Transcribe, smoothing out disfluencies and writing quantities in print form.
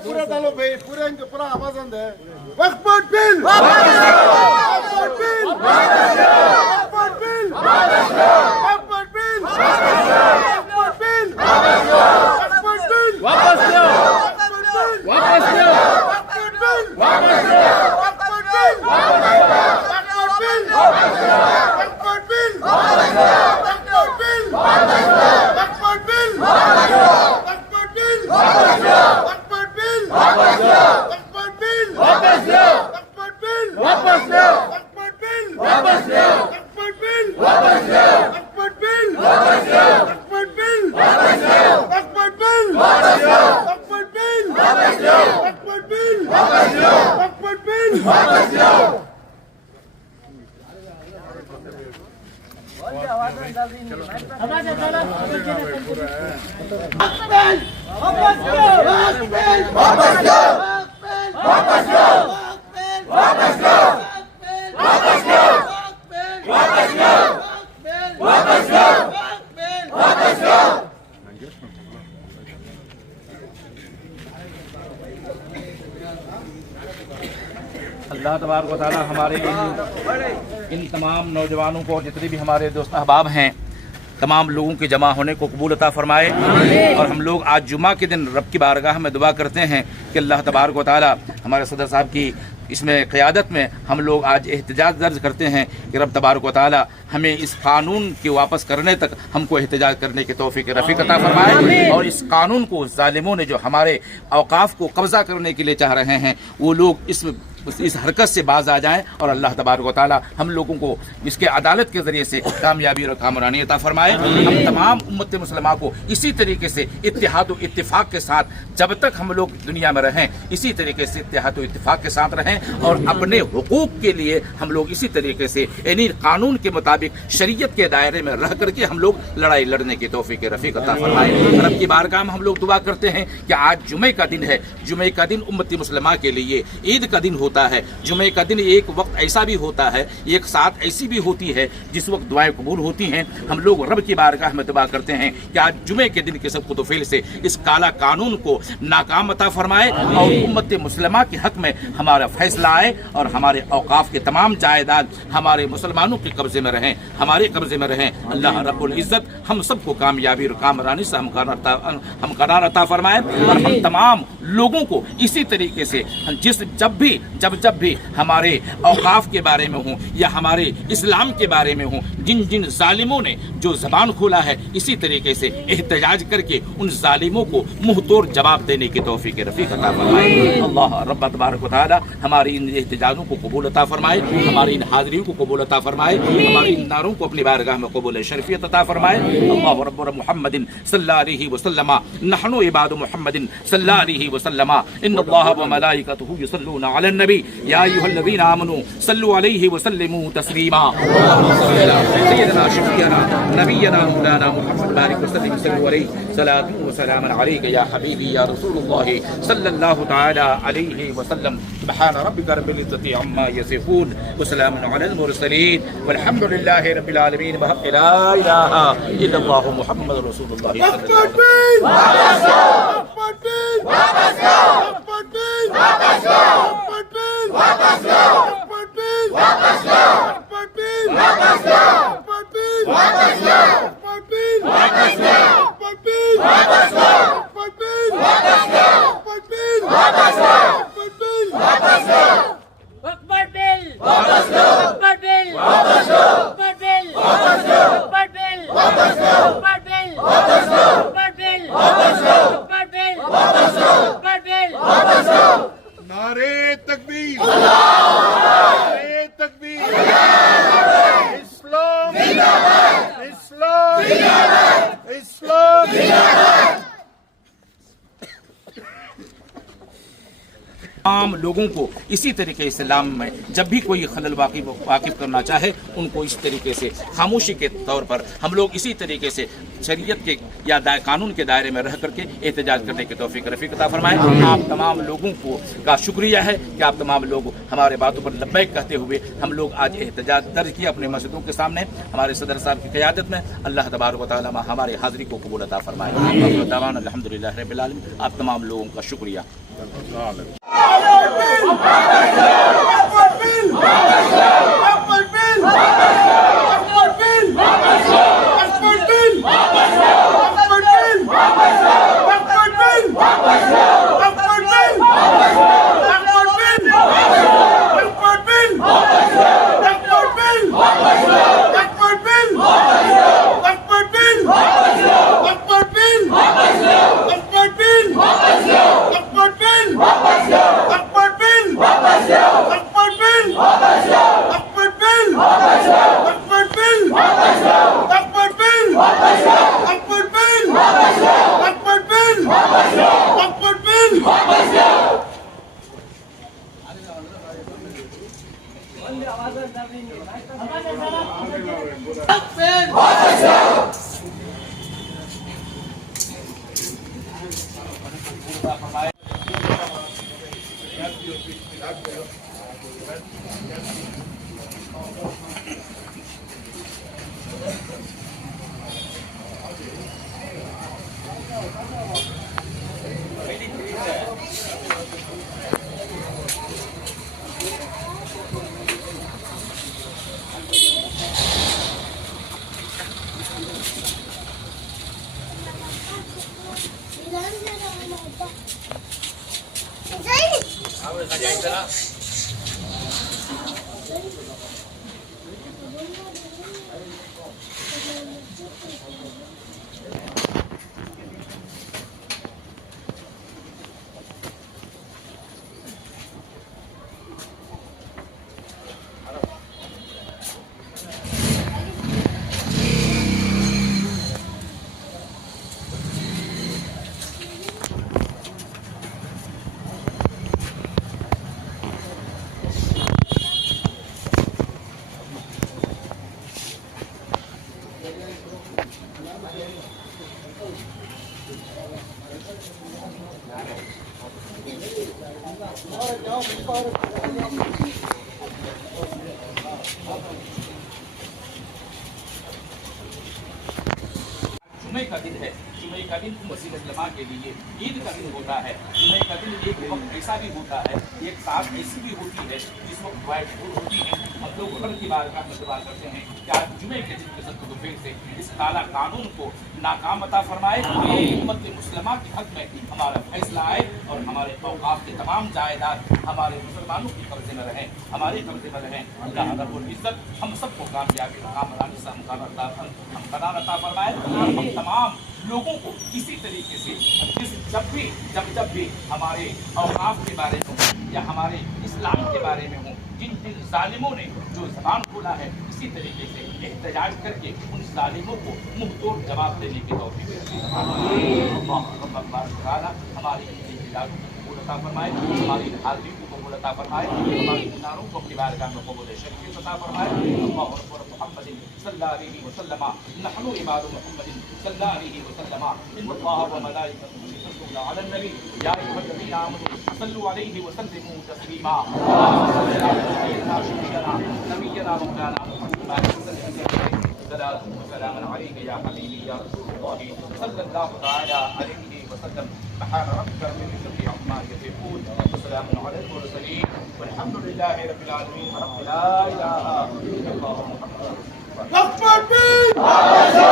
पूरे डालो भाई, पूरे इनके पूरा आवाज अंदर है। वक्फ बोर्ड बिल वक्फ बोर्ड बिल वक्फ बोर्ड बिल वक्फ बोर्ड बिल वक्फ बोर्ड बिल वक्फ बोर्ड बिल वापस लो, वापस लो, वक्फ बोर्ड बिल वापस लो, वक्फ बोर्ड बिल वापस लो, वक्फ बोर्ड बिल वापस लो, वक्फ बोर्ड बिल वापस लो, वक्फ बोर्ड बिल वापस लो, वक्फ बोर्ड बिल वापस लो, वक्फ बोर्ड बिल वापस लो, वक्फ बोर्ड बिल वापस लो, वक्फ बोर्ड बिल वापस लो, वक्फ बोर्ड बिल वापस लो, वक्फ बोर्ड बिल वापस लो, वक्फ बोर्ड बिल वापस लो, वक्फ बोर्ड बिल वापस लो, वक्फ बोर्ड बिल वापस लो, वक्फ बोर्ड बिल वापस लो, वक्फ बोर्ड बिल वापस लो, वक्फ बोर्ड बिल वापस लो, वक्फ बोर्ड बिल वापस लो। अल्लाह तबारक व तआला हमारे इन तमाम नौजवानों को, जितने भी हमारे दोस्त अहबाब हैं, तमाम लोगों के जमा होने को कबूल अता फरमाए। और हम लोग आज जुमा के दिन रब की बारगाह में दुआ करते हैं कि अल्लाह तबारक व तआला हमारे सदर साहब की इसमें क़यादत में हम लोग आज एहतजाज दर्ज करते हैं कि रब तबारक व तआला हमें इस कानून के वापस करने तक हमको एहतजाज करने की तौफीक रफ़ीक अता फरमाए। और इस कानून को ज़ालिमों ने जो हमारे औकाफ को कब्ज़ा करने के लिए चाह रहे हैं, वो लोग इस हरकत से बाज आ जाएं और अल्लाह तबारक व तआला हम लोगों को इसके अदालत के ज़रिए से कामयाबी और कामरानी अता फरमाए। हम तमाम उम्मत मुस्लिमा को इसी तरीके से इत्तेहाद व इत्तिफाक के साथ जब तक हम लोग दुनिया में रहें, इसी तरीके से इत्तेहाद व इत्तिफाक के साथ रहें और अपने हुकूक के लिए हम लोग इसी तरीके से यानी कानून के मुताबिक शरीयत के दायरे में रह करके हम लोग लड़ाई लड़ने की तौफीक रफ़ीक अता फरमाए। रब की बारगाह में हम लोग दुआ करते हैं कि आज जुमे का दिन है। जुमे का दिन उम्मत मुस्लिमा के लिए ईद का दिन होता है। जुमे का दिन एक वक्त ऐसा भी होता है, एक साथ ऐसी भी होती है जिस वक्त दुआएं कबूल होती हैं। हम लोग रब की बारगाह में दुआ करते हैं कि आज जुमे के दिन के सब कुतुफिल से इस काला कानून को नाकाम अता फरमाए और उम्मत मुस्लिमा के हक में हमारा फैसला आए और हमारे औकाफ के तमाम जायदाद हमारे मुसलमानों के कब्जे में रहें, हमारे कब्जे में रहें। अल्लाह रब्बुल इज़्ज़त हम सबको कामयाबी और कामरानी से हम करार अता फरमाए और हम तमाम लोगों को इसी तरीके से जब भी हमारे औकाफ के बारे में हो या हमारे इस्लाम के बारे में हो, जिन जिन जालिमों ने जो ज़बान खोला है, इसी तरीके से एहतजाज करके उन जालिमों को मुँह तोड़ जवाब देने की तौफीक रफ़ीक अता फरमाए। अल्लाह रब्ब तबारक व तआला हमारी इन एहतजाजों को कबूल अता फरमाए, हमारी इन हाज़रियों को कबूल अता फरमाए, हमारी इन नारों को अपनी बारगाह में कबूल शरीफियत अता फरमाए। अल्लाह रब्ब मुहम्मदिन सल्लल्लाहु अलैहि वसल्लम नहनु इबादु मुहम्मदिन सल्लल्लाहु अलैहि वसल्लम इन्नल्लाह व मलाइकतुहु युसल्लूना अलन नबी या अय्युहल्लज़ीना आमनू सल्लु अलैहि व सल्लिमू तस्लीमा। सय्यदना शफीअना नबियना मौलाना मुहम्मद बारिक वसल्लिम सल्लु अलैहि सलातु व सलामुन अलैका या हबीबी या रसूलुल्लाह सल्लल्लाहु तआला अलैहि वसल्लम। सुब्हान रब्बिका रब्बिल इज़्ज़ति अम्मा यसिफून व सलामुन अलल मुरसलीन वल्हम्दुलिल्लाहि रब्बिल आलमीन। ला इलाहा इल्लल्लाह मुहम्मदुर रसूलुल्लाह। वापस लो। तमाम लोगों को इसी तरीके इस्लाम में जब भी कोई खलल वाकिफ करना चाहे उनको इस तरीके से खामोशी के तौर पर हम लोग इसी तरीके से शरीयत के या कानून के दायरे में रह करके एहतजाज करने की तौफीक रफ़ीक अता फरमाएं। आप तमाम लोगों को का शुक्रिया है कि आप तमाम लोग हमारे बातों पर लब्बैक कहते हुए हम लोग आज एहतजाज दर्ज किया अपने मस्जिदों के सामने हमारे सदर साहब की क़यादत में। अल्लाह तबारक व तआला हमारे हाज़िरी को कबूल अता फरमाए। अल्हम्दुलिल्लाह रब्बिल आलमीन। आप तमाम लोगों का शुक्रिया। जुमे का दिन है। जुमे का दिन मसीह इस्लाम के लिए ईद का दिन होता है। जुमे का दिन एक वक्त ऐसा भी होता है, एक साथ ऐसी भी होती है जिस वक्त दुआएं कबूल होती हैं। हम लोग घर की बारगाह में दुआ करते हैं कि आज जुमे के दिन के सदक़े से इस काला कानून को नाकाम अता फरमाए और उम्मत मुस्लिमा के हक में हमारा फैसला आए और हमारे औकाफ के तमाम जायदाद हमारे मुसलमानों के कब्जे में रहें, हमारे कब्जे में रहें। अल्लाह रब्बुल इज़्ज़त हम सबको कामयाबी अता फरमाए। हम तमाम लोगों को इसी तरीके से जब भी हमारे औकाफ के बारे में या हमारे इस्लाम के बारे में हो, जिन जालिमों ने जो ज़बान खोला है, इसी तरीके से एहतजाज करके उन जालिमों को मुंह तोड़ जवाब देने की तौफीक हमारी अता फरमाए, हमारी हाज़िरी को कबूल अता फरमाए, हमारी गुनाहों को अपनी बारगाह में कबूल शरीयत अता फरमाए। अल्लाहु अकबर मुहम्मदिन सल्लल्लाहु अलैहि वसल्लम नहनु इबादु मुहम्मदिन सल्लल्लाहु अलैहि वसल्लम इन्नल्लाह व मलाइकतहु युसल्लूना अलन नबी या अय्युहल्लज़ीना आमनू सल्लु अलैहि व सल्लिमू तस्लीमा। नबियना मौलाना मुहम्मद सल्लल्लाहु अलैहि या हबीबी या रसूलुल्लाह सल्लल्लाहु तआला अलैहि वसल्लम। سبحان ربك رب العزة عما يصفون وسلام على المرسلين والحمد لله رب العالمين. لا إله إلا الله محمد رسول الله.